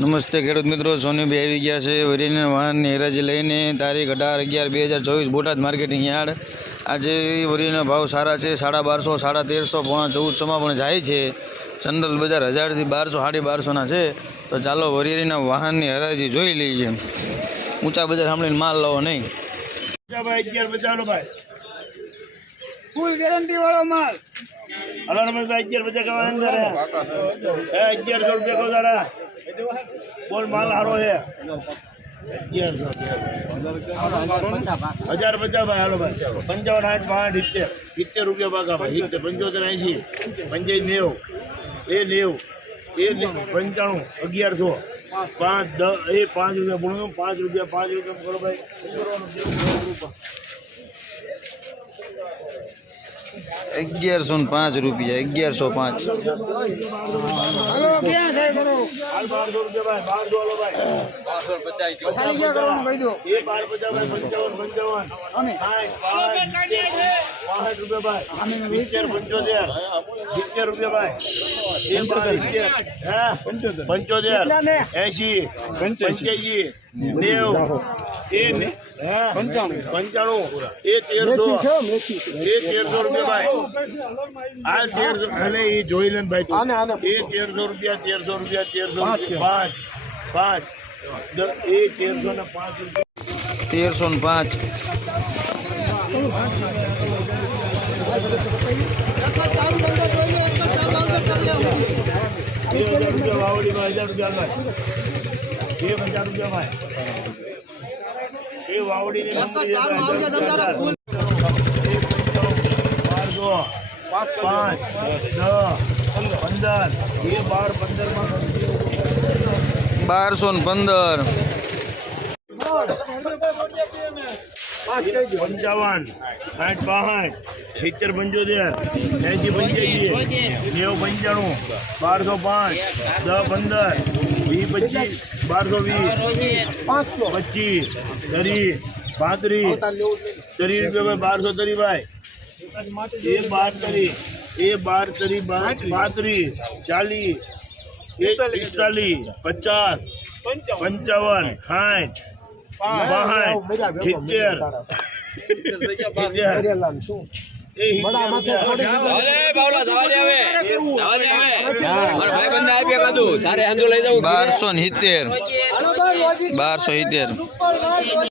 નમસ્તે ખેડૂત મિત્રો, સોનીભાઈ આવી ગયા છે વરીના વાહનની હરાજી લઈને તારીખ 18/11/2024 બોટાદ માર્કેટિંગ યાર્ડ। આજે વરીના ભાવ સારા છે, 1250, 1350, 1400માં પણ જાય છે। ચંદલ બજાર 1000 થી 1200, 1250ના છે। તો ચાલો વરીના વાહનની હરાજી જોઈ લઈએ। ઊંચા બજાર સાંભળીને માલ લાવો નહીં। फुल गारंटी वाला माल। हेलो रमेश भाई 11 बजे का अंदर है 1100 रुपये को जरा बोल माल हारो है 1150 भाई। हेलो भाई 55 60 70 रुपये भागा भाई 75 80 85 90 ए 90 95 1100 5 10 ए 5 रुपये बोलो 5 रुपये करो भाई 1105 रुपया 1105। हेलो क्या है करो 1200 रुपये भाई 1200 वाला भाई 1250 खाली क्या करो कह दो ये 1250 भाई 55 हमें 65 रुपये भाई 70 रुपये भाई 75 80 85 90 95 એ 1300 रुपये भाई आ 1300 अरे ये જોઈ લે ભાઈ તું એ 1300 रुपया 5 એ 1305 1305। વાવડી 1000 रुपया भाई 1000 रुपया भाई ये वावड़ी ने 1200 5 10 15 ये 12 15 1215। 55 60 62 70 75 80 85 90 95 1205 10 15 20 25 1220 25 30 30 रुपये में 1200 तरी भाई ये 12 तरी 32 40 45 50 55 60 બારસો 1270।